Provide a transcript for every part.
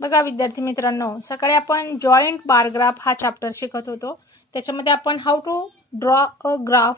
बघा विद्यार्थी मित्रांनो, सकाळी आपण जॉइंट बार ग्राफ हा चॅप्टर शिकत होतो. त्याच्यामध्ये आपण how to draw a graph,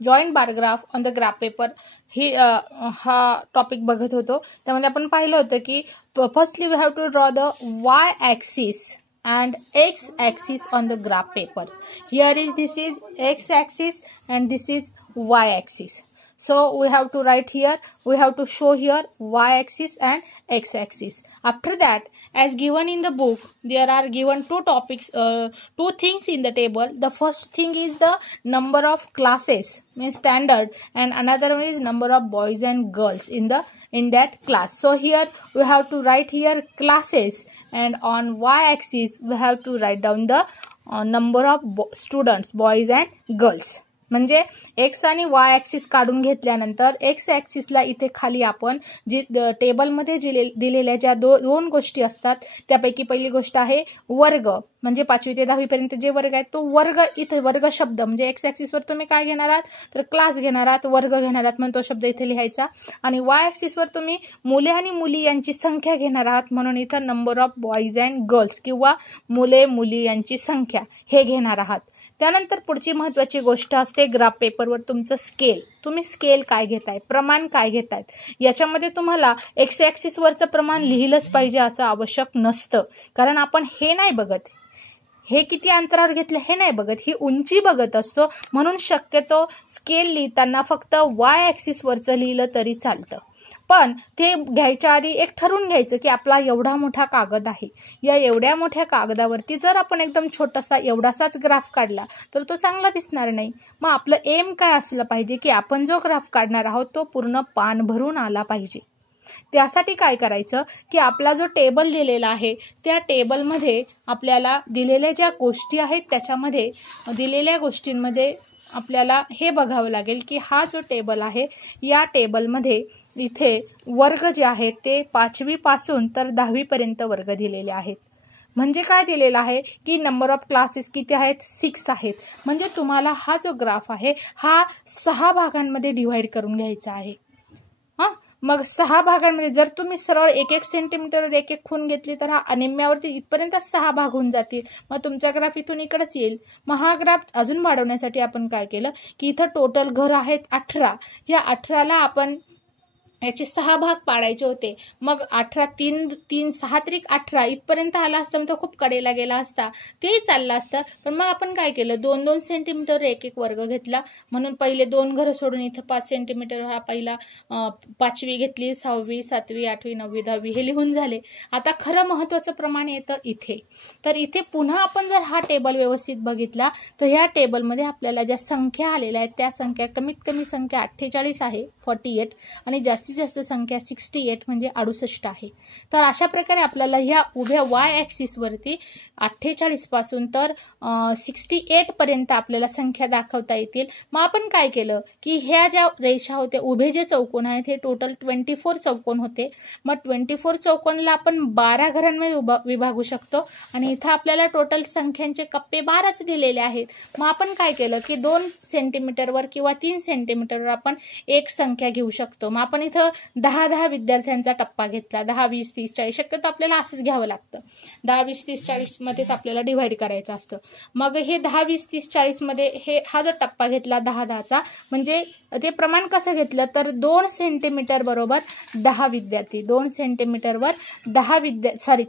joint bar graph on the graph paper ही हा टॉपिक बघत होतो. त्यामध्ये आपण पाहिलं होतं की firstly we have to draw the Y axis and x axis on the graph papers. Here is this is x axis and this is y axis. So we have to write here, we have to show here y axis and x axis. After that, as given in the book, there are given two topics, two things in the table. The first thing is the number of classes, means standard, and another one is number of boys and girls in that class. So here we have to write here classes, and on y axis we have to write down the number of students, boys and girls. म्हणजे x आणि Y axis काढून घेतल्यानंतर x ॲक्सिसला इथे खाली आपण जी टेबलमध्ये दिलेल्या ज्या दोन गोष्टी असतात त्यापैकी पहिली गोष्ट आहे वर्ग, म्हणजे 5वी ते 10वी पर्यंत जे वर्ग आहेत तो वर्ग, इथे वर्ग शब्द म्हणजे एक्स ॲक्सिसवर तुम्ही काय घेणार आहात तर क्लास घेणार आहात, वर्ग घेणार आहात म्हणून तो शब्द इथे लिहायचा. आणि वाय ॲक्सिसवर तुम्ही मुले आणि मुली यांची संख्या घेणार आहात म्हणून इथं number of boys and girls किंवा मुले मुली यांची संख्या हे घेणार आहात. त्यानंतर पुढची महत्त्वाची गोष्ट असते ग्राफ पेपरवर तुमचं स्केल. तुम्ही स्केल काय घेताय, प्रमाण काय घेतायत. याच्यामध्ये तुम्हाला एक्स ॲक्सिसवरचं प्रमाण लिहिलंच पाहिजे असं आवश्यक नसतं, कारण आपण हे नाही बघत, हे किती अंतरावर घेतलं हे नाही बघत, ही उंची बघत असतो. म्हणून शक्यतो स्केल लिहिताना फक्त वाय ॲक्सिसवरचं लिहिलं तरी चालतं. पण ते घ्यायच्या आधी एक ठरवून घ्यायचं की आपला एवढा मोठा कागद आहे, या एवढ्या मोठ्या कागदावरती जर आपण एकदम छोटासा एवढासाच ग्राफ काढला तर तो चांगला दिसणार नाही. मग आपलं एम काय असलं पाहिजे की आपण जो ग्राफ काढणार आहोत तो पूर्ण पान भरून आला पाहिजे. त्यासाठी काय करायचं की आपला जो टेबल दिलेला आहे त्या टेबलमध्ये आपल्याला दिलेल्या ज्या गोष्टी आहेत त्याच्यामध्ये दिलेल्या गोष्टींमध्ये आपल्याला हे बघावं लागेल की हा जो टेबल आहे या टेबलमध्ये इथे वर्ग जे आहेत ते 5वी पासून तर 10वी पर्यंत वर्ग दिलेले आहेत. म्हणजे काय दिलेलं आहे की नंबर ऑफ क्लासेस किती आहेत, 6 आहेत. म्हणजे तुम्हाला हा जो ग्राफ आहे हा 6 भागांमध्ये डिव्हाइड करून घ्यायचा आहे. मग 6 भागांमध्ये जर तुम्ही सरळ 1-1 सेंटीमीटरवर 1-1 खूण घेतली तर हा अनिम्यावरती इथपर्यंत 6 भाग होऊन जातील. मग तुमचा ग्राफ इथून इकडेच येईल. मग हा ग्राफ अजून वाढवण्यासाठी आपण काय केलं की इथं टोटल घर आहेत 18, या 18ला आपण याचे 6 भाग पाडायचे होते. मग 18 3 6 त्रिक 18 इथपर्यंत आला असता मग तो खूप कडेला गेला असता, तेही चाललं असतं. पण मग आपण काय केलं 2-2 सेंटीमीटर 1-1 वर्ग घेतला. म्हणून पहिले 2 घरं सोडून इथं 5 सेंटीमीटर हा पहिला 5वी घेतली, 6वी 7वी 8वी 9वी 10वी हे लिहून झाले. आता खरं महत्वाचं प्रमाण येतं इथे. तर इथे पुन्हा आपण जर हा टेबल व्यवस्थित बघितला तर ह्या टेबलमध्ये आपल्याला ज्या संख्या आलेल्या आहेत त्या संख्या कमीत कमी संख्या 48 आहे 48 आणि जास्तीत जास्त संख्या 68 म्हणजे 68 आहे. तर अशा प्रकारे आपल्याला ह्या उभ्या वाय ॲक्सिसवरती 48 पासून तर 68 पर्यंत आपल्याला संख्या दाखवता येतील. मग आपण काय केलं की ह्या ज्या रेषा होत्या उभे जे चौकोन आहेत हे टोटल 24 चौकोन होते. मग 24 चौकोनला आपण 12 घरांमध्ये विभागू शकतो आणि इथं आपल्याला टोटल संख्यांचे कप्पे 12च दिलेले आहेत. मग आपण काय केलं की 2 सेंटीमीटरवर किंवा 3 सेंटीमीटरवर आपण एक संख्या घेऊ शकतो. मग आपण इथं 10-10 विद्यार्थ्यांचा टप्पा घेतला. 10 20 30 40 शक्यतो आपल्याला असंच घ्यावं लागतं. 10 20 30 40 मध्येच आपल्याला डिव्हाइड करायचं असतं. मग हे 10 20 30 40 मध्ये हा जो टप्पा घेतला 10-10चा म्हणजे ते प्रमाण कसं घेतलं तर 2 सेंटीमीटर बरोबर 10 विद्यार्थी, 2 सेंटीमीटरवर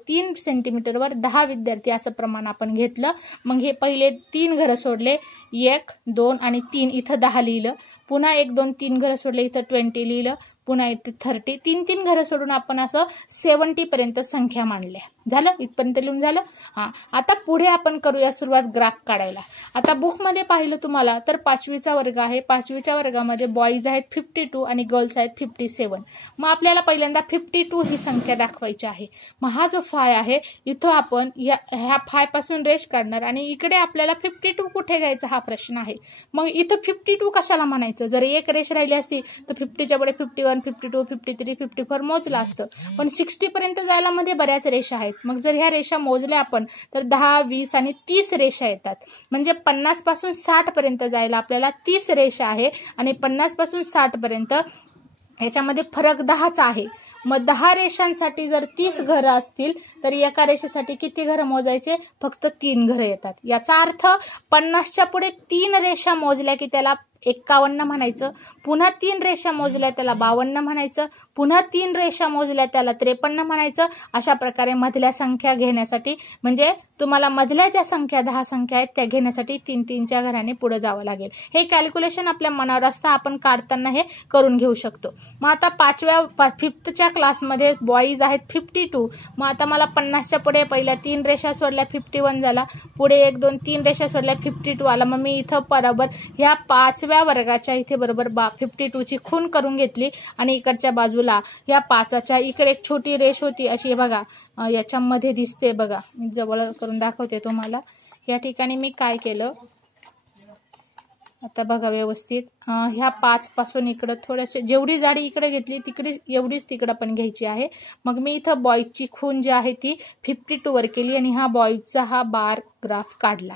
3 सेंटीमीटरवर 10 विद्यार्थी असं प्रमाण आपण घेतलं. मग हे पहिले 3 घरं सोडले, 1 2 आणि 3 इथं 10 लिहिलं. पुन्हा 1 2 3 घरं सोडले इथं 20 लिहिलं. पुन्हा इथे 30, 3 घरं सोडून आपण असं 70 पर्यंत संख्या मांडल्या. झालं, इथपर्यंत लिहून झालं. आता पुढे आपण करूया सुरुवात ग्राफ काढायला. आता बुकमध्ये पाहिलं तुम्हाला तर 5वीचा वर्ग आहे. 5वीच्या वर्गामध्ये बॉईज आहेत 52 आणि गर्ल्स आहेत 57. मग आपल्याला पहिल्यांदा 52 ही संख्या दाखवायची आहे. मग हा जो फाय आहे इथं आपण ह्या फाय पासून रेष काढणार आणि इकडे आपल्याला 52 कुठे घ्यायचा हा प्रश्न आहे. मग इथं 52 कशाला म्हणायचं, जर एक रेष राहिली असती तर 50च्या पुढे 51 52 53 54 मोजलं असतं. पण 60 पर्यंत जायला मध्ये बऱ्याच रेषा आहेत. मग जर ह्या रेषा मोजल्या आपण तर 10 20 आणि 30 रेषा येतात. म्हणजे 50 पासून 60 पर्यंत जायला आपल्याला 30 रेषा आहे आणि 50 पासून 60 पर्यंत याच्यामध्ये फरक 10चा आहे. मग 10 रेषांसाठी जर 30 घरं असतील तर एका रेषेसाठी किती घरं मोजायचे? फक्त 3 घरं येतात. याचा अर्थ 50च्या पुढे 3 रेषा मोजल्या की त्याला 51 म्हणायचं, पुन्हा 3 रेषा मोजल्या त्याला 52 म्हणायचं, पुन्हा 3 रेषा मोजल्या त्याला 53 म्हणायचं. अशा प्रकारे मधल्या संख्या घेण्यासाठी, म्हणजे तुम्हाला मधल्या ज्या संख्या 10 संख्या आहेत त्या घेण्यासाठी 3-3च्या घराने पुढे जावं लागेल. हे कॅल्क्युलेशन आपल्या मनावर असतं, आपण काढताना हे करून घेऊ शकतो. मग आता 5थच्या क्लासमध्ये बॉईज आहेत 52. मग आता मला 50च्या पुढे पहिल्या 3 रेषा सोडल्या 51 झाला, पुढे 1 2 3 रेषा सोडल्या 52 आला. मग मी इथं बरोबर ह्या 5व्या वर्गाच्या इथे बरोबर 52ची खूण करून घेतली आणि इकडच्या बाजूला या 5च्या इकडे एक छोटी रेष होती अशी, बघा याच्यामध्ये दिसते, बघा मी जवळ करून दाखवते तुम्हाला. या ठिकाणी मी काय केलं, आता बघा व्यवस्थित, ह्या 5 पासून इकडं थोडेसे जेवढी जाडी इकडे घेतली तिकडे एवढीच तिकडं पण घ्यायची आहे. मग मी इथं बॉईजची खूण जी आहे ती 52 वर केली आणि हा बॉईजचा हा बार ग्राफ काढला.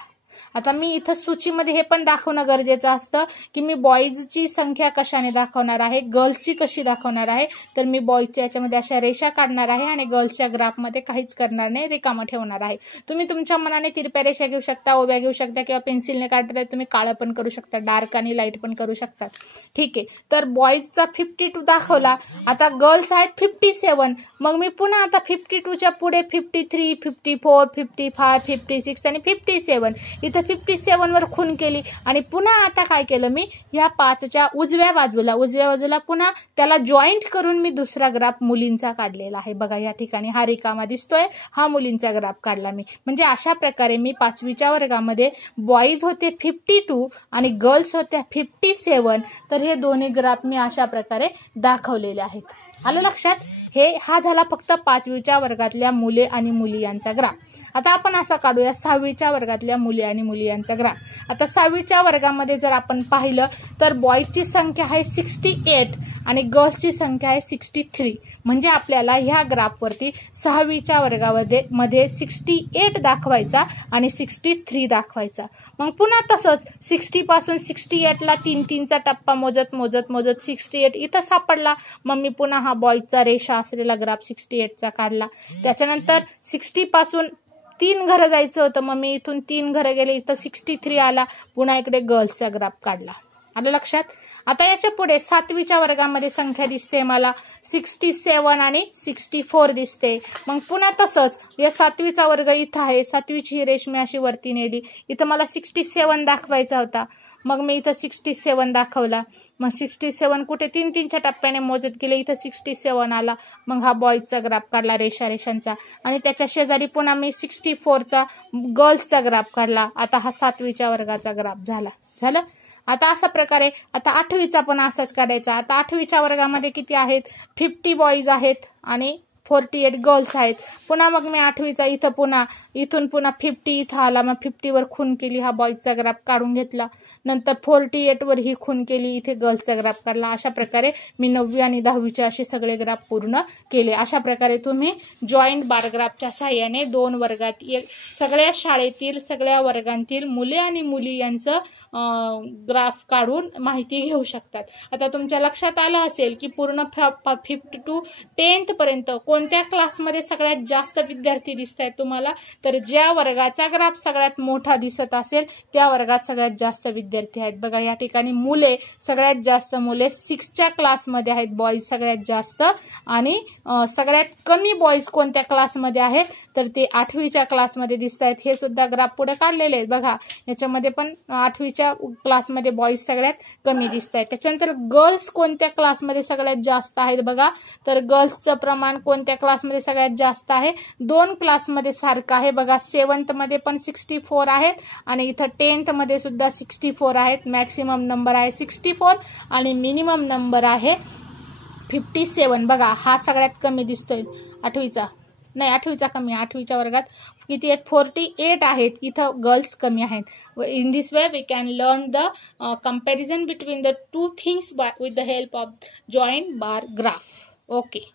आता मी इथं सूचीमध्ये हे पण दाखवणं गरजेचं असतं की मी बॉईजची संख्या कशाने दाखवणार आहे, गर्ल्सची कशी दाखवणार आहे. तर मी बॉईजच्या याच्यामध्ये अशा रेषा काढणार आहे आणि गर्ल्सच्या ग्राफमध्ये काहीच करणार नाही, रिकामं ठेवणार आहे. तुम्ही तुमच्या मनाने तिरप्या रेषा घेऊ शकता, उभ्या घेऊ शकता किंवा पेन्सिलने काढता, तुम्ही काळं पण करू शकता, डार्क आणि लाईट पण करू शकता. ठीक आहे, तर बॉईजचा 52 दाखवला. आता गर्ल्स आहेत 57. मग मी पुन्हा आता 52च्या पुढे 53, 54, 55, 56 आणि 57 इथं 57 वर खूण केली आणि पुन्हा आता काय केलं मी, या 5च्या उजव्या बाजूला पुन्हा त्याला जॉईंट करून मी दुसरा ग्राफ मुलींचा काढलेला आहे. बघा या ठिकाणी हा रिकामा दिसतोय, हा मुलींचा ग्राफ काढला मी. म्हणजे अशा प्रकारे मी 5वीच्या वर्गामध्ये बॉईज होते 52 आणि गर्ल्स होत्या 57. तर हे दोन्ही ग्राफ मी अशा प्रकारे दाखवलेले आहेत. आलं लक्षात? हा झाला फक्त 5वीच्या वर्गातल्या मुले आणि मुली यांचा ग्राफ. आता आपण असा काढूया 6वीच्या वर्गातल्या मुले आणि मुली यांचा ग्राफ. आता 6वीच्या वर्गामध्ये जर आपण पाहिलं तर बॉईजची संख्या आहे 68 आणि गर्ल्सची संख्या आहे 63. म्हणजे आपल्याला ह्या ग्राफवरती 6वीच्या वर्गामध्ये 68 दाखवायचा आणि 63 दाखवायचा. मग पुन्हा तसंच 60 पासून 68ला 3-3चा टप्पा मोजत 68 इथं सापडला. मग मी पुन्हा हा बॉईजचा रेषा असलेला ग्राफ 68चा काढला. त्याच्यानंतर 60 पासून 3 घरं जायचं होतं, मग मी इथून 3 घरं गेले, इथं 63 आला. पुन्हा इकडे गर्ल्सचा ग्राफ काढला. आलं लक्षात? आता याच्या पुढे 7वीच्या वर्गामध्ये संख्या दिसते मला 67 आणि 64 दिसते. मग पुन्हा तसंच या 7वीचा वर्ग इथं आहे, 7वीची ही रेष मी अशी वरती नेली, इथं मला 67 दाखवायचा होता. मग मी इथं 67 दाखवला. मग 67 कुठे 3-3च्या टप्प्याने मोजत गेले, इथं 67 आला. मग हा बॉईजचा ग्राफ काढला रेषांचा आणि त्याच्या शेजारी पुन्हा मी 64चा गर्ल्सचा ग्राफ काढला. आता हा 7वीच्या वर्गाचा ग्राफ झालं. आता अशा प्रकारे आता 8वीचा पण असाच काढायचा. आता 8वीच्या वर्गामध्ये किती आहेत, 50 बॉईज आहेत आणि 48 गर्ल्स आहेत. पुन्हा मग मी 8वीचा इथून पुन्हा 50 इथं आला. मग 50 वर खूण केली, हा बॉईजचा ग्राफ काढून घेतला. नंतर 48 वर ही खूण केली, इथे गर्ल्सचा ग्राफ काढला. अशा प्रकारे मी 9वी आणि 10वीचे असे सगळे ग्राफ पूर्ण केले. अशा प्रकारे तुम्ही जॉईंट बार ग्राफच्या सहाय्याने 2 वर्गात सगळ्या शाळेतील सगळ्या वर्गांतील मुले आणि मुली यांचं ग्राफ काढून माहिती घेऊ शकतात. आता तुमच्या लक्षात आलं असेल की पूर्ण 5th to 10th पर्यंत कोणत्या क्लासमध्ये सगळ्यात जास्त विद्यार्थी दिसत आहेत तुम्हाला, तर ज्या वर्गाचा ग्राफ सगळ्यात मोठा दिसत असेल त्या वर्गात सगळ्यात जास्त विद्यार्थी आहेत. बघा या ठिकाणी सगळ्यात जास्त मुले 6च्या क्लासमध्ये आहेत, बॉईज सगळ्यात जास्त, आणि सगळ्यात कमी बॉईज कोणत्या क्लासमध्ये आहेत तर ते 8वीच्या क्लासमध्ये दिसत आहेत. हे सुद्धा ग्राफ पुढे काढलेले आहेत. बघा याच्यामध्ये पण 8वीच्या क्लासमध्ये बॉईज सगळ्यात कमी दिसत आहेत. त्याच्यानंतर गर्ल्स कोणत्या क्लासमध्ये सगळ्यात जास्त आहेत बघा, तर गर्ल्सचं प्रमाण कोणत्या क्लासमध्ये सगळ्यात जास्त आहे, 2 क्लासमध्ये सारखं आहे. बघा 7th मध्ये पण 64 आहेत आणि इथं 10th मध्ये सुद्धा 64 आहेत. मॅक्सिमम नंबर आहे 64 आणि मिनिमम नंबर आहे 57. बघा हा सगळ्यात कमी दिसतोय 8वीचा कमी. 8वीच्या वर्गात किती आहेत, 48 आहेत. इथं गर्ल्स कमी आहेत. In this way we can learn the comparison between the two things with the help of joint bar graph. Okay.